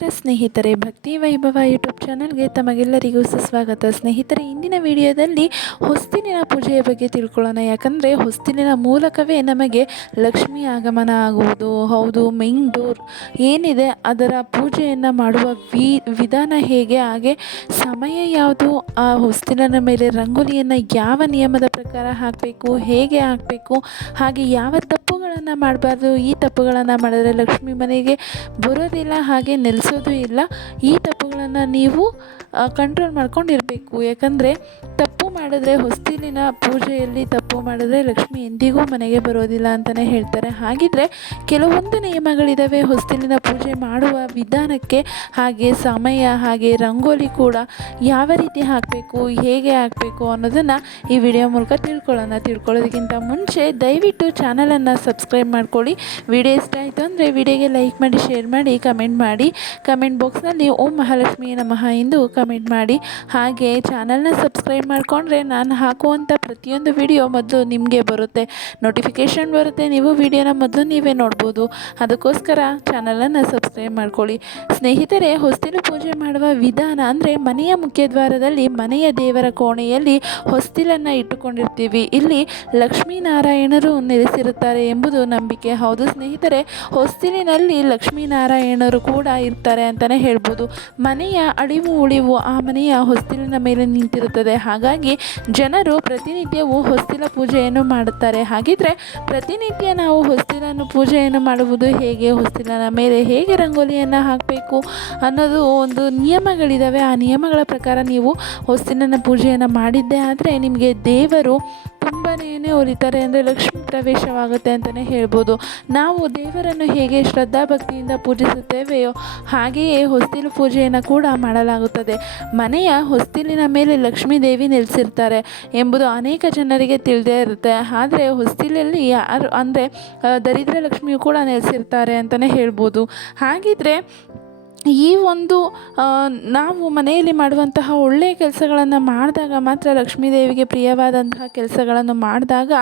ನಮಸ್ಕಾರ ಸ್ನೇಹಿತರೆ, ಭಕ್ತಿ ವೈಭವ ಯೂಟ್ಯೂಬ್ ಚಾನಲ್ಗೆ ತಮಗೆಲ್ಲರಿಗೂ ಸುಸ್ವಾಗತ. ಸ್ನೇಹಿತರೆ, ಇಂದಿನ ವಿಡಿಯೋದಲ್ಲಿ ಹೊಸ್ತಿಲಿನ ಪೂಜೆಯ ಬಗ್ಗೆ ತಿಳ್ಕೊಳ್ಳೋಣ. ಯಾಕಂದರೆ ಹೊಸ್ತಿಲಿನ ಮೂಲಕವೇ ನಮಗೆ ಲಕ್ಷ್ಮಿ ಆಗಮನ ಆಗುವುದು, ಹೌದು ಮೈನ್ ಡೋರ್ ಏನಿದೆ ಅದರ ಪೂಜೆಯನ್ನು ಮಾಡುವ ವಿ, ವಿಧಾನ ಹೇಗೆ, ಹಾಗೆ ಸಮಯ ಯಾವುದು, ಆ ಹೊಸ್ತಿಲಿನ ಮೇಲೆ ರಂಗೋಲಿಯನ್ನು ಯಾವ ನಿಯಮದ ಪ್ರಕಾರ ಹಾಕಬೇಕು, ಹೇಗೆ ಹಾಕಬೇಕು, ಹಾಗೆ ಯಾವ ತಪ್ಪುಗಳನ್ನು ಮಾಡಬಾರ್ದು, ಈ ತಪ್ಪುಗಳನ್ನು ಮಾಡಿದ್ರೆ ಲಕ್ಷ್ಮಿ ಮನೆಗೆ ಬರೋದಿಲ್ಲ, ಹಾಗೆ ನೆಲೆಸೋದು ಇಲ್ಲ. ಈ ತಪ್ಪುಗಳನ್ನು ನೀವು ಕಂಟ್ರೋಲ್ ಮಾಡ್ಕೊಂಡಿರಬೇಕು. ಯಾಕಂದರೆ ತಪ್ಪು ಮಾಡಿದ್ರೆ ಹೊಸ್ತಿಲಿನ ಪೂಜೆಯಲ್ಲಿ ತಪ್ಪು ಮಾಡಿದ್ರೆ ಲಕ್ಷ್ಮಿ ಎಂದಿಗೂ ಮನೆಗೆ ಬರೋದಿಲ್ಲ ಅಂತಲೇ ಹೇಳ್ತಾರೆ. ಹಾಗಿದ್ರೆ ಕೆಲವೊಂದು ನಿಯಮಗಳಿದ್ದಾವೆ ಹೊಸ್ತಿಲಿನ ಪೂಜೆ ಮಾಡುವ ವಿಧಾನಕ್ಕೆ ಹಾಗೆ ಸಮಯ ಹಾಗೆ ರಂಗೋಲಿ ಕೂಡ ಯಾವ ರೀತಿ ಹಾಕಬೇಕು, ಹೇಗೆ ಹಾಕಬೇಕು ಅನ್ನೋದನ್ನು ಈ ವಿಡಿಯೋ ಮೂಲಕ ತಿಳ್ಕೊಳ್ಳೋಣ. ತಿಳ್ಕೊಳ್ಳೋದಕ್ಕಿಂತ ಮುಂಚೆ ದಯವಿಟ್ಟು ಚಾನಲನ್ನು ಸಬ್ಸ್ಕ್ರೈಬ್ ಮಾಡ್ಕೊಳ್ಳಿ. ವಿಡಿಯೋ ಇಷ್ಟ ಆಯಿತು ಅಂದರೆ ವಿಡಿಯೋಗೆ ಲೈಕ್ ಮಾಡಿ, ಶೇರ್ ಮಾಡಿ, ಕಮೆಂಟ್ ಮಾಡಿ. ಕಮೆಂಟ್ ಬಾಕ್ಸ್ನಲ್ಲಿ ಓಂ ಮಹಾಲಕ್ಷ್ಮಿ ನಮಃ ಎಂದು ಕಮೆಂಟ್ ಮಾಡಿ. ಹಾಗೆ ಚಾನಲ್ನ ಸಬ್ಸ್ಕ್ರೈಬ್ ಮಾಡಿಕೊಂಡ್ರೆ ನಾನು ಹಾಕುವಂಥ ಪ್ರತಿಯೊಂದು ವಿಡಿಯೋ ಮೊದಲು ನಿಮಗೆ ಬರುತ್ತೆ ನೋಟಿಫಿಕೇಷನ್ ಬರುತ್ತೆ, ನೀವು ವಿಡಿಯೋನ ಮೊದಲು ನೀವೇ ನೋಡ್ಬೋದು. ಅದಕ್ಕೋಸ್ಕರ ಚಾನಲನ್ನು ಸಬ್ಸ್ಕ್ರೈಬ್ ಮಾಡ್ಕೊಳ್ಳಿ. ಸ್ನೇಹಿತರೆ, ಹೊಸ್ತಿಲು ಪೂಜೆ ಮಾಡುವ ವಿಧಾನ ಅಂದರೆ ಮನೆಯ ಮುಖ್ಯದ್ವಾರದಲ್ಲಿ ಮನೆಯ ದೇವರ ಕೋಣೆಯಲ್ಲಿ ಹೊಸ್ತಿಲನ್ನು ಇಟ್ಟುಕೊಂಡಿರ್ತೀವಿ. ಇಲ್ಲಿ ಲಕ್ಷ್ಮೀನಾರಾಯಣರು ನೆಲೆಸಿರುತ್ತಾರೆ ಎಂಬುದು ನಂಬಿಕೆ. ಹೌದು ಸ್ನೇಹಿತರೆ, ಹೊಸ್ತಿಲಿನಲ್ಲಿ ಲಕ್ಷ್ಮೀನಾರಾಯಣರು ಕೂಡ ಇರ್ತಾರೆ ಅಂತಲೇ ಹೇಳ್ಬೋದು. ಮನೆಯ ಅಳಿವು ಉಳಿವು ಆ ಮನೆಯ ಹೊಸ್ತಿಲಿನ ಮೇಲೆ ನಿಂತಿರುತ್ತದೆ. ಹಾಗಾಗಿ ಜನರು ಪ್ರತಿನಿತ್ಯವೂ ಹೊಸ್ತಿಲ ಪೂಜೆಯನ್ನು ಮಾಡುತ್ತಾರೆ. ಹಾಗಿದ್ರೆ ಪ್ರತಿನಿತ್ಯ ನಾವು ಹೊಸ್ತಿಲನ್ನು ಪೂಜೆಯನ್ನು ಮಾಡುವುದು ಹೇಗೆ? ಹೊಸ್ತಿಲನ ಮೇಲೆ ಹೇಗೆ ರಂಗೋಲಿಯನ್ನು ಹಾಕಬೇಕು ಅನ್ನೋದು ಒಂದು ನಿಯಮಗಳಿದ್ದಾವೆ ಆ ನಿಯಮಗಳ ಪ್ರಕಾರ ನೀವು ಹೊಸ್ತಿಲನ ಪೂಜೆಯನ್ನು ಮಾಡಿದ್ದೇ ಆದರೆ ನಿಮಗೆ ದೇವರು ತುಂಬನೇ ಒಲಿತಾರೆ ಅಂದರೆ ಲಕ್ಷ್ಮಿ ಪ್ರವೇಶವಾಗುತ್ತೆ ಅಂತಲೇ ಹೇಳ್ಬೋದು. ನಾವು ದೇವರನ್ನು ಹೇಗೆ ಶ್ರದ್ಧಾ ಭಕ್ತಿಯಿಂದ ಪೂಜಿಸುತ್ತೇವೆಯೋ ಹಾಗೆಯೇ ಹೊಸ್ತಿಲು ಪೂಜೆಯನ್ನು ಕೂಡ ಮಾಡಲಾಗುತ್ತದೆ. ಮನೆಯ ಹೊಸ್ತಿಲಿನ ಮೇಲೆ ಲಕ್ಷ್ಮೀ ದೇವಿ ನೆಲೆಸಿರ್ತಾರೆ ಎಂಬುದು ಅನೇಕ ಜನರಿಗೆ ತಿಳಿದೇ ಇರುತ್ತೆ. ಆದರೆ ಹೊಸ್ತಿಲಲ್ಲಿ ಯಾರು ಅಂದರೆ ದರಿದ್ರ ಲಕ್ಷ್ಮಿಯು ಕೂಡ ನೆಲೆಸಿರ್ತಾರೆ ಅಂತಲೇ ಹೇಳ್ಬೋದು. ಹಾಗಿದ್ರೆ ಈ ಒಂದು ನಾವು ಮನೆಯಲ್ಲಿ ಮಾಡುವಂತಹ ಒಳ್ಳೆಯ ಕೆಲಸಗಳನ್ನು ಮಾಡಿದಾಗ ಮಾತ್ರ ಲಕ್ಷ್ಮೀದೇವಿಗೆ ಪ್ರಿಯವಾದಂತಹ ಕೆಲಸಗಳನ್ನು ಮಾಡಿದಾಗ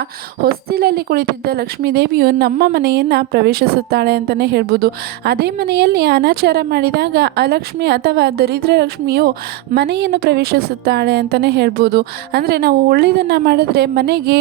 ಹೊಸ್ತಿಲಲ್ಲಿ ಕುಳಿತಿದ್ದ ಲಕ್ಷ್ಮೀದೇವಿಯು ನಮ್ಮ ಮನೆಯನ್ನು ಪ್ರವೇಶಿಸುತ್ತಾಳೆ ಅಂತಲೇ ಹೇಳ್ಬೋದು. ಅದೇ ಮನೆಯಲ್ಲಿ ಅನಾಚಾರ ಮಾಡಿದಾಗ ಅಲಕ್ಷ್ಮಿ ಅಥವಾ ದರಿದ್ರ ಲಕ್ಷ್ಮಿಯು ಮನೆಯನ್ನು ಪ್ರವೇಶಿಸುತ್ತಾಳೆ ಅಂತಲೇ ಹೇಳ್ಬೋದು. ಅಂದರೆ ನಾವು ಒಳ್ಳೆಯದನ್ನು ಮಾಡಿದ್ರೆ ಮನೆಗೆ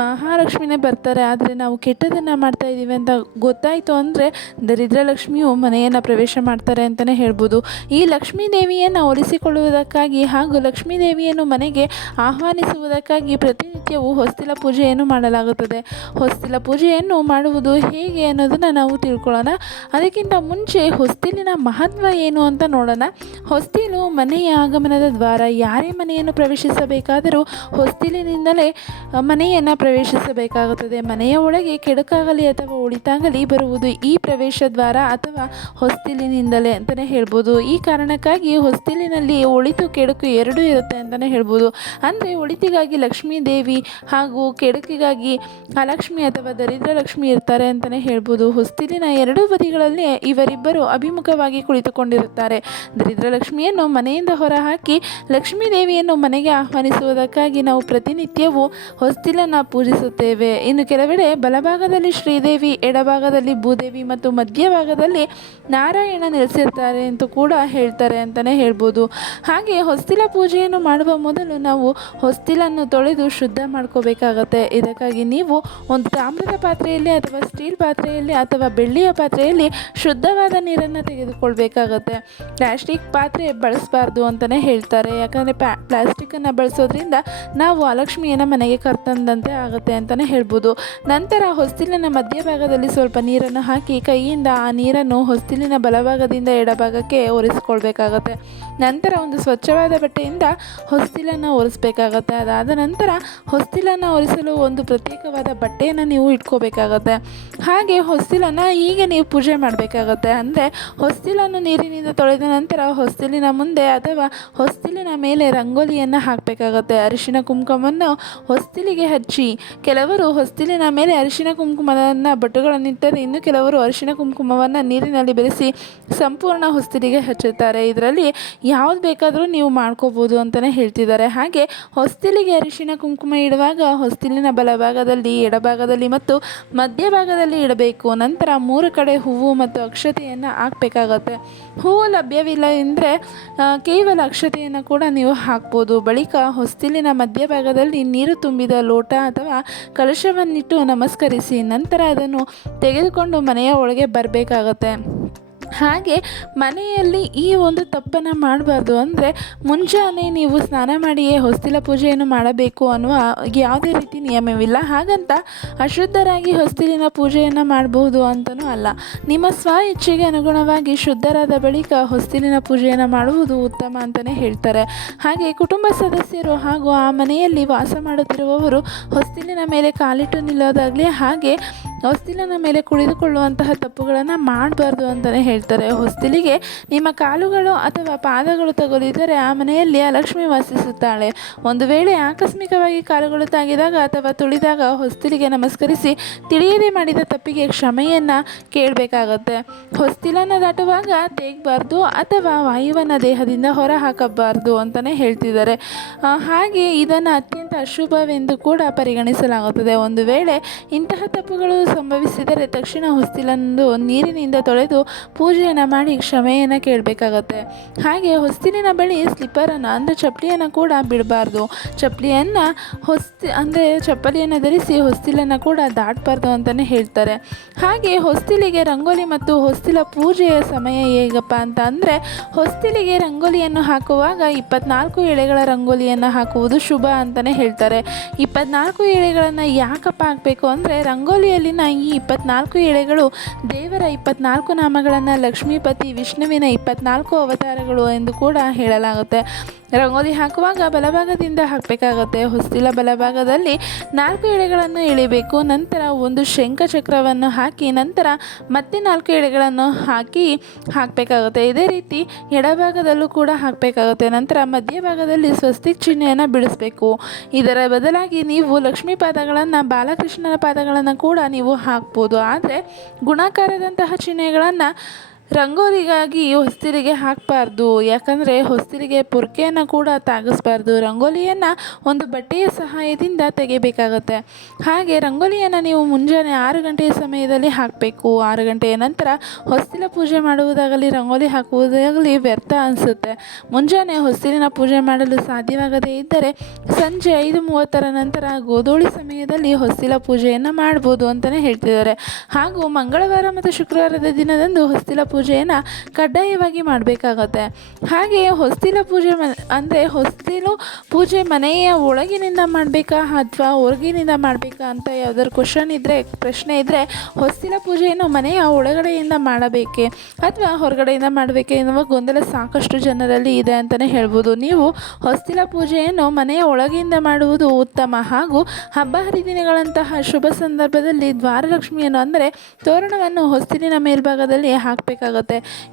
ಮಹಾಲಕ್ಷ್ಮಿನೇ ಬರ್ತಾರೆ, ಆದರೆ ನಾವು ಕೆಟ್ಟದನ್ನು ಮಾಡ್ತಾ ಇದ್ದೀವಿ ಅಂತ ಗೊತ್ತಾಯಿತು ಅಂದರೆ ದರಿದ್ರ ಲಕ್ಷ್ಮಿಯು ಮನೆಯನ್ನು ಪ್ರವೇಶ ಮಾಡ್ತಾರೆ ಅಂತ ಅಂತಲೇ ಹೇಳ್ಬೋದು. ಈ ಲಕ್ಷ್ಮೀ ದೇವಿಯನ್ನು ಒಲಿಸಿಕೊಳ್ಳುವುದಕ್ಕಾಗಿ ಹಾಗೂ ಲಕ್ಷ್ಮೀ ದೇವಿಯನ್ನು ಮನೆಗೆ ಆಹ್ವಾನಿಸುವುದಕ್ಕಾಗಿ ಪ್ರತಿನಿತ್ಯವೂ ಹೊಸ್ತಿಲ ಪೂಜೆಯನ್ನು ಮಾಡಲಾಗುತ್ತದೆ. ಹೊಸ್ತಿಲ ಪೂಜೆಯನ್ನು ಮಾಡುವುದು ಹೇಗೆ ಅನ್ನೋದನ್ನು ನಾವು ತಿಳ್ಕೊಳ್ಳೋಣ. ಅದಕ್ಕಿಂತ ಮುಂಚೆ ಹೊಸ್ತಿಲಿನ ಮಹತ್ವ ಏನು ಅಂತ ನೋಡೋಣ. ಹೊಸ್ತಿಲು ಮನೆಯ ಆಗಮನದ ದ್ವಾರ. ಯಾರೇ ಮನೆಯನ್ನು ಪ್ರವೇಶಿಸಬೇಕಾದರೂ ಹೊಸ್ತಿಲಿನಿಂದಲೇ ಮನೆಯನ್ನು ಪ್ರವೇಶಿಸಬೇಕಾಗುತ್ತದೆ. ಮನೆಯ ಒಳಗೆ ಕೆಡುಕಾಗಲಿ ಅಥವಾ ಉಳಿತಾಗಲಿ ಬರುವುದು ಈ ಪ್ರವೇಶ ದ್ವಾರ ಅಥವಾ ಹೊಸ್ತಿಲಿನಿಂದಲೇ. ಅಂತಲೇ ಹೇಳ್ಬೋದು. ಈ ಕಾರಣಕ್ಕಾಗಿ ಹೊಸ್ತಿಲಿನಲ್ಲಿ ಒಳಿತು ಕೆಡುಕು ಎರಡೂ ಇರುತ್ತೆ ಅಂತಲೇ ಹೇಳ್ಬೋದು. ಅಂದರೆ ಒಳಿತಿಗಾಗಿ ಲಕ್ಷ್ಮೀ ದೇವಿ ಹಾಗೂ ಕೆಡುಕಿಗಾಗಿ ಅಲಕ್ಷ್ಮಿ ಅಥವಾ ದರಿದ್ರ ಲಕ್ಷ್ಮಿ ಇರ್ತಾರೆ ಅಂತಲೇ ಹೇಳ್ಬೋದು. ಹೊಸ್ತಿಲಿನ ಎರಡೂ ಬದಿಗಳಲ್ಲಿ ಇವರಿಬ್ಬರು ಅಭಿಮುಖವಾಗಿ ಕುಳಿತುಕೊಂಡಿರುತ್ತಾರೆ. ದರಿದ್ರ ಲಕ್ಷ್ಮಿಯನ್ನು ಮನೆಯಿಂದ ಹೊರಹಾಕಿ ಲಕ್ಷ್ಮೀ ದೇವಿಯನ್ನು ಮನೆಗೆ ಆಹ್ವಾನಿಸುವುದಕ್ಕಾಗಿ ನಾವು ಪ್ರತಿನಿತ್ಯವೂ ಹೊಸ್ತಿಲನ್ನು ಪೂಜಿಸುತ್ತೇವೆ. ಇನ್ನು ಕೆಲವೆಡೆ ಬಲಭಾಗದಲ್ಲಿ ಶ್ರೀದೇವಿ, ಎಡಭಾಗದಲ್ಲಿ ಭೂದೇವಿ ಮತ್ತು ಮಧ್ಯಭಾಗದಲ್ಲಿ ನಾರಾಯಣ ನೆಲೆಸಿರ್ತಾರೆ ಅಂತ ಕೂಡ ಹೇಳ್ತಾರೆ ಅಂತಲೇ ಹೇಳ್ಬೋದು. ಹಾಗೆ ಹೊಸ್ತಿಲ ಪೂಜೆಯನ್ನು ಮಾಡುವ ಮೊದಲು ನಾವು ಹೊಸ್ತಿಲನ್ನು ತೊಳೆದು ಶುದ್ಧ ಮಾಡ್ಕೋಬೇಕಾಗತ್ತೆ. ಇದಕ್ಕಾಗಿ ನೀವು ಒಂದು ತಾಮ್ರದ ಪಾತ್ರೆಯಲ್ಲಿ ಅಥವಾ ಸ್ಟೀಲ್ ಪಾತ್ರೆಯಲ್ಲಿ ಅಥವಾ ಬೆಳ್ಳಿಯ ಪಾತ್ರೆಯಲ್ಲಿ ಶುದ್ಧವಾದ ನೀರನ್ನು ತೆಗೆದುಕೊಳ್ಬೇಕಾಗತ್ತೆ. ಪ್ಲಾಸ್ಟಿಕ್ ಪಾತ್ರೆ ಬಳಸಬಾರ್ದು ಅಂತಲೇ ಹೇಳ್ತಾರೆ. ಯಾಕಂದರೆ ಪ್ಯಾ ಪ್ಲಾಸ್ಟಿಕ್ಕನ್ನು ಬಳಸೋದ್ರಿಂದ ನಾವು ಅಲಕ್ಷ್ಮಿಯನ್ನು ಮನೆಗೆ ಕರ್ತಂದಂತೆ ಆಗುತ್ತೆ ಅಂತಲೇ ಹೇಳ್ಬೋದು. ನಂತರ ಹೊಸ್ತಿಲಿನ ಮಧ್ಯಭಾಗದಲ್ಲಿ ಸ್ವಲ್ಪ ನೀರನ್ನು ಹಾಕಿ ಕೈಯಿಂದ ಆ ನೀರನ್ನು ಹೊಸ್ತಿಲಿನ ಬಲಭಾಗದಿಂದ ಎಡಭಾಗಕ್ಕೆ ಒರೆಸ್ಕೊಳ್ಬೇಕಾಗತ್ತೆ. ನಂತರ ಒಂದು ಸ್ವಚ್ಛವಾದ ಬಟ್ಟೆಯಿಂದ ಹೊಸ್ತಿಲನ್ನು ಒರೆಸ್ಬೇಕಾಗತ್ತೆ. ಅದಾದ ನಂತರ ಹೊಸ್ತಿಲನ್ನು ಒರೆಸಲು ಒಂದು ಪ್ರತ್ಯೇಕವಾದ ಬಟ್ಟೆಯನ್ನು ನೀವು ಇಟ್ಕೋಬೇಕಾಗತ್ತೆ. ಹಾಗೆ ಹೊಸ್ತಿಲನ್ನು ಹೀಗೆ ನೀವು ಪೂಜೆ ಮಾಡಬೇಕಾಗತ್ತೆ. ಅಂದರೆ ಹೊಸ್ತಿಲನ್ನು ನೀರಿನಿಂದ ತೊಳೆದ ನಂತರ ಹೊಸ್ತಿಲಿನ ಮುಂದೆ ಅಥವಾ ಹೊಸ್ತಿಲಿನ ಮೇಲೆ ರಂಗೋಲಿಯನ್ನು ಹಾಕಬೇಕಾಗತ್ತೆ. ಅರಿಶಿನ ಕುಂಕುಮವನ್ನು ಹೊಸ್ತಿಲಿಗೆ ಹಚ್ಚಿ, ಕೆಲವರು ಹೊಸ್ತಿಲಿನ ಮೇಲೆ ಅರಿಶಿನ ಕುಂಕುಮವನ್ನು ಬಟ್ಟುಗಳನ್ನಿಟ್ಟರೆ ಇನ್ನು ಕೆಲವರು ಅರಿಶಿನ ಕುಂಕುಮವನ್ನು ನೀರಿನಲ್ಲಿ ಬೆರೆಸಿ ಸಂಪೂರ್ಣ ಹೂವುಗಳನ್ನ ಹೊಸ್ತಿಲಿಗೆ ಹಚ್ಚುತ್ತಾರೆ. ಇದರಲ್ಲಿ ಯಾವ್ದು ಬೇಕಾದರೂ ನೀವು ಮಾಡ್ಕೋಬೋದು ಅಂತಲೇ ಹೇಳ್ತಿದ್ದಾರೆ. ಹಾಗೆ ಹೊಸ್ತಿಲಿಗೆ ಅರಿಶಿನ ಕುಂಕುಮ ಇಡುವಾಗ ಹೊಸ್ತಿಲಿನ ಬಲಭಾಗದಲ್ಲಿ, ಎಡಭಾಗದಲ್ಲಿ ಮತ್ತು ಮಧ್ಯಭಾಗದಲ್ಲಿ ಇಡಬೇಕು. ನಂತರ ಮೂರು ಕಡೆ ಹೂವು ಮತ್ತು ಅಕ್ಷತೆಯನ್ನು ಹಾಕಬೇಕಾಗತ್ತೆ. ಹೂವು ಲಭ್ಯವಿಲ್ಲ ಎಂದರೆ ಕೇವಲ ಅಕ್ಷತೆಯನ್ನು ಕೂಡ ನೀವು ಹಾಕ್ಬೋದು. ಬಳಿಕ ಹೊಸ್ತಿಲಿನ ಮಧ್ಯಭಾಗದಲ್ಲಿ ನೀರು ತುಂಬಿದ ಲೋಟ ಅಥವಾ ಕಲಶವನ್ನಿಟ್ಟು ನಮಸ್ಕರಿಸಿ. ನಂತರ ಅದನ್ನು ತೆಗೆದುಕೊಂಡು ಮನೆಯ ಒಳಗೆ ಬರಬೇಕಾಗತ್ತೆ. ಹಾಗೆ ಮನೆಯಲ್ಲಿ ಈ ಒಂದು ತಪ್ಪನ್ನು ಮಾಡಬಾರ್ದು ಅಂದರೆ ಮುಂಜಾನೆ ನೀವು ಸ್ನಾನ ಮಾಡಿಯೇ ಹೊಸ್ತಿಲ ಪೂಜೆಯನ್ನು ಮಾಡಬೇಕು ಅನ್ನುವ ಯಾವುದೇ ರೀತಿ ನಿಯಮವಿಲ್ಲ. ಹಾಗಂತ ಅಶುದ್ಧರಾಗಿ ಹೊಸ್ತಿಲಿನ ಪೂಜೆಯನ್ನು ಮಾಡಬಹುದು ಅಂತಲೂ ಅಲ್ಲ. ನಿಮ್ಮ ಸ್ವ ಇಚ್ಛೆಗೆ ಅನುಗುಣವಾಗಿ ಶುದ್ಧರಾದ ಬಳಿಕ ಹೊಸ್ತಿಲಿನ ಪೂಜೆಯನ್ನು ಮಾಡುವುದು ಉತ್ತಮ ಅಂತಲೇ ಹೇಳ್ತಾರೆ. ಹಾಗೆ ಕುಟುಂಬ ಸದಸ್ಯರು ಹಾಗೂ ಆ ಮನೆಯಲ್ಲಿ ವಾಸ ಮಾಡುತ್ತಿರುವವರು ಹೊಸ್ತಿಲಿನ ಮೇಲೆ ಕಾಲಿಟ್ಟು ನಿಲ್ಲೋದಾಗಲಿ ಹಾಗೆ ಹೊಸ್ತಿಲಿನ ಮೇಲೆ ಕುಳಿತುಕೊಳ್ಳುವಂತಹ ತಪ್ಪುಗಳನ್ನು ಮಾಡಬಾರ್ದು ಅಂತಲೇ ಹೇಳ್ತಾರೆ. ಹೊಸ್ತಿಲಿಗೆ ನಿಮ್ಮ ಕಾಲುಗಳು ಅಥವಾ ಪಾದಗಳು ತಗುಲಿದರೆ ಆ ಮನೆಯಲ್ಲಿ ಲಕ್ಷ್ಮಿ ವಾಸಿಸುತ್ತಾಳೆ. ಒಂದು ವೇಳೆ ಆಕಸ್ಮಿಕವಾಗಿ ಕಾಲುಗಳು ತಾಗಿದಾಗ ಅಥವಾ ತುಳಿದಾಗ ಹೊಸ್ತಿಲಿಗೆ ನಮಸ್ಕರಿಸಿ ತಿಳಿಯದೆ ಮಾಡಿದ ತಪ್ಪಿಗೆ ಕ್ಷಮೆಯನ್ನು ಕೇಳಬೇಕಾಗತ್ತೆ. ಹೊಸ್ತಿಲನ್ನು ದಾಟುವಾಗ ತೆಗಬಾರ್ದು ಅಥವಾ ವಾಯುವನ್ನು ದೇಹದಿಂದ ಹೊರ ಹಾಕಬಾರ್ದು ಅಂತಲೇ ಹೇಳ್ತಿದ್ದಾರೆ ಹಾಗೆ ಇದನ್ನು ಅತ್ಯಂತ ಅಶುಭವೆಂದು ಕೂಡ ಪರಿಗಣಿಸಲಾಗುತ್ತದೆ. ಒಂದು ವೇಳೆ ಇಂತಹ ತಪ್ಪುಗಳು ಸಂಭವಿಸಿದರೆ ತಕ್ಷಣ ಹೊಸ್ತಿಲನ್ನು ನೀರಿನಿಂದ ತೊಳೆದು ಪೂಜೆಯನ್ನು ಮಾಡಿ ಕ್ಷಮೆಯನ್ನು ಕೇಳಬೇಕಾಗತ್ತೆ. ಹಾಗೆ ಹೊಸ್ತಿಲಿನ ಬಳಿ ಸ್ಲಿಪ್ಪರನ್ನು, ಅಂದರೆ ಚಪ್ಪಲಿಯನ್ನು ಕೂಡ ಬಿಡಬಾರ್ದು. ಚಪ್ಪಲಿಯನ್ನು ಹೊಸ್ತಿ, ಅಂದರೆ ಚಪ್ಪಲಿಯನ್ನು ಧರಿಸಿ ಹೊಸ್ತಿಲನ್ನು ಕೂಡ ದಾಟಬಾರ್ದು ಅಂತಲೇ ಹೇಳ್ತಾರೆ. ಹಾಗೆ ಹೊಸ್ತಿಲಿಗೆ ರಂಗೋಲಿ ಮತ್ತು ಹೊಸ್ತಿಲ ಪೂಜೆಯ ಸಮಯ ಹೇಗಪ್ಪ ಅಂತ ಅಂದರೆ, ಹೊಸ್ತಿಲಿಗೆ ರಂಗೋಲಿಯನ್ನು ಹಾಕುವಾಗ ಇಪ್ಪತ್ನಾಲ್ಕು ಎಳೆಗಳ ರಂಗೋಲಿಯನ್ನು ಹಾಕುವುದು ಶುಭ ಅಂತಲೇ ಹೇಳ್ತಾರೆ. ಇಪ್ಪತ್ನಾಲ್ಕು ಎಳೆಗಳನ್ನು ಯಾಕಪ್ಪ ಹಾಕಬೇಕು ಅಂದರೆ, ರಂಗೋಲಿಯಲ್ಲಿನ ಈ ಇಪ್ಪತ್ನಾಲ್ಕು ಎಳೆಗಳು ದೇವರ ಇಪ್ಪತ್ನಾಲ್ಕು ನಾಮಗಳನ್ನು ಲಕ್ಷ್ಮೀಪತಿ ವಿಷ್ಣುವಿನ ಇಪ್ಪತ್ನಾಲ್ಕು ಅವತಾರಗಳು ಎಂದು ಕೂಡ ಹೇಳಲಾಗುತ್ತೆ. ರಂಗೋಲಿ ಹಾಕುವಾಗ ಬಲಭಾಗದಿಂದ ಹಾಕಬೇಕಾಗುತ್ತೆ. ಹೊಸ್ತಿಲ ಬಲಭಾಗದಲ್ಲಿ ನಾಲ್ಕು ಎಳೆಗಳನ್ನು ಇಳಿಬೇಕು ನಂತರ ಒಂದು ಶಂಖ ಚಕ್ರವನ್ನು ಹಾಕಿ ನಂತರ ಮತ್ತೆ ನಾಲ್ಕು ಎಳೆಗಳನ್ನು ಹಾಕಿ ಹಾಕಬೇಕಾಗುತ್ತೆ. ಇದೇ ರೀತಿ ಎಡಭಾಗದಲ್ಲೂ ಕೂಡ ಹಾಕಬೇಕಾಗುತ್ತೆ. ನಂತರ ಮಧ್ಯಭಾಗದಲ್ಲಿ ಸ್ವಸ್ತಿಕ್ ಚಿಹ್ನೆಯನ್ನು ಬಿಡಿಸಬೇಕು. ಇದರ ಬದಲಾಗಿ ನೀವು ಲಕ್ಷ್ಮೀ ಪಾದಗಳನ್ನು ಬಾಲಕೃಷ್ಣನ ಪಾದಗಳನ್ನು ಕೂಡ ನೀವು ಹಾಕ್ಬೋದು. ಆದರೆ ಗುಣಾಕಾರದಂತಹ ಚಿಹ್ನೆಗಳನ್ನು ರಂಗೋಲಿಗಾಗಿ ಹೊಸ್ತಿಲಿಗೆ ಹಾಕಬಾರ್ದು. ಯಾಕಂದರೆ ಹೊಸ್ತಿಲಿಗೆ ಪೊರ್ಕೆಯನ್ನು ಕೂಡ ತಾಗಿಸ್ಬಾರ್ದು. ರಂಗೋಲಿಯನ್ನು ಒಂದು ಬಟ್ಟೆಯ ಸಹಾಯದಿಂದ ತೆಗೆಯಬೇಕಾಗತ್ತೆ ಹಾಗೆ ರಂಗೋಲಿಯನ್ನು ನೀವು ಮುಂಜಾನೆ ಆರು ಗಂಟೆಯ ಸಮಯದಲ್ಲಿ ಹಾಕಬೇಕು. ಆರು ಗಂಟೆಯ ನಂತರ ಹೊಸ್ತಿಲ ಪೂಜೆ ಮಾಡುವುದಾಗಲಿ, ರಂಗೋಲಿ ಹಾಕುವುದಾಗಲಿ ವ್ಯರ್ಥ ಅನಿಸುತ್ತೆ. ಮುಂಜಾನೆ ಹೊಸ್ತಿಲಿನ ಪೂಜೆ ಮಾಡಲು ಸಾಧ್ಯವಾಗದೇ ಇದ್ದರೆ ಸಂಜೆ ಐದು ಮೂವತ್ತರ ನಂತರ ಗೋಧೂಳಿ ಸಮಯದಲ್ಲಿ ಹೊಸ್ತಿಲ ಪೂಜೆಯನ್ನು ಮಾಡ್ಬೋದು ಅಂತಲೇ ಹೇಳ್ತಿದ್ದಾರೆ. ಹಾಗೂ ಮಂಗಳವಾರ ಮತ್ತು ಶುಕ್ರವಾರದ ದಿನದಂದು ಹೊಸ್ತಿಲ ಪೂಜೆಯನ್ನು ಕಡ್ಡಾಯವಾಗಿ ಮಾಡಬೇಕಾಗತ್ತೆ. ಹಾಗೆಯೇ ಹೊಸ್ತಿಲ ಪೂಜೆ ಮ, ಅಂದರೆ ಹೊಸ್ತಿಲು ಪೂಜೆ ಮನೆಯ ಒಳಗಿನಿಂದ ಮಾಡಬೇಕಾ ಅಥವಾ ಹೊರಗಿನಿಂದ ಮಾಡಬೇಕಾ ಅಂತ ಯಾವುದಾದ್ರು ಕ್ವಶನ್ ಇದ್ದರೆ ಪ್ರಶ್ನೆ ಇದ್ದರೆ ಹೊಸ್ತಿಲ ಪೂಜೆಯನ್ನು ಮನೆಯ ಒಳಗಡೆಯಿಂದ ಮಾಡಬೇಕೆ ಅಥವಾ ಹೊರಗಡೆಯಿಂದ ಮಾಡಬೇಕೆ ಎನ್ನುವ ಗೊಂದಲ ಸಾಕಷ್ಟು ಜನರಲ್ಲಿ ಇದೆ ಅಂತಲೇ ಹೇಳ್ಬೋದು. ನೀವು ಹೊಸ್ತಿಲ ಪೂಜೆಯನ್ನು ಮನೆಯ ಒಳಗಿಂದ ಮಾಡುವುದು ಉತ್ತಮ ಹಾಗೂ ಹಬ್ಬ ಹರಿದಿನಗಳಂತಹ ಶುಭ ಸಂದರ್ಭದಲ್ಲಿ ದ್ವಾರಲಕ್ಷ್ಮಿಯನ್ನು ಅಂದರೆ ತೋರಣವನ್ನು ಹೊಸ್ತಿಲಿನ ಮೇಲ್ಭಾಗದಲ್ಲಿ ಹಾಕಬೇಕಾಗತ್ತೆ.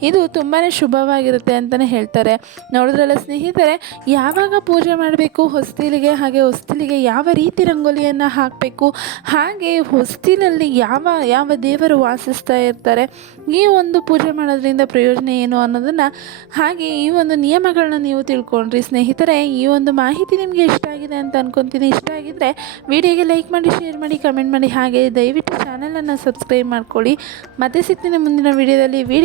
ಇದು ತುಂಬಾ ಶುಭವಾಗಿರುತ್ತೆ ಅಂತಲೇ ಹೇಳ್ತಾರೆ. ನೋಡಿದ್ರಲ್ಲ ಸ್ನೇಹಿತರೆ, ಯಾವಾಗ ಪೂಜೆ ಮಾಡಬೇಕು? ಹೊಸ್ತಿಲಿಗೆ, ಹಾಗೆ ಹೊಸ್ತಿಲಿಗೆ ಯಾವ ರೀತಿ ರಂಗೋಲಿಯನ್ನು ಹಾಕಬೇಕು? ಹಾಗೆ ಹೊಸ್ತಿಲಲ್ಲಿ ಯಾವ ಯಾವ ದೇವರು ವಾಸಿಸ್ತಾ ಇರ್ತಾರೆ? ಈ ಒಂದು ಪೂಜೆ ಮಾಡೋದ್ರಿಂದ ಪ್ರಯೋಜನ ಏನು ಅನ್ನೋದನ್ನು ಹಾಗೆ ಈ ಒಂದು ನಿಯಮಗಳನ್ನ ನೀವು ತಿಳ್ಕೊಂಡ್ರಿ. ಸ್ನೇಹಿತರೆ, ಈ ಒಂದು ಮಾಹಿತಿ ನಿಮಗೆ ಇಷ್ಟ ಆಗಿದೆ ಅಂತ ಅನ್ಕೊತೀನಿ. ಇಷ್ಟ ಆಗಿದ್ದರೆ ವಿಡಿಯೋಗೆ ಲೈಕ್ ಮಾಡಿ, ಶೇರ್ ಮಾಡಿ, ಕಮೆಂಟ್ ಮಾಡಿ. ಹಾಗೆ ದಯವಿಟ್ಟು ಚಾನಲನ್ನು ಸಬ್ಸ್ಕ್ರೈಬ್ ಮಾಡ್ಕೊಳ್ಳಿ. ಮತ್ತೆ ಸಿಗ್ತೀನಿ ಮುಂದಿನ ವಿಡಿಯೋದಲ್ಲಿ. ವಿಡಿಯೋ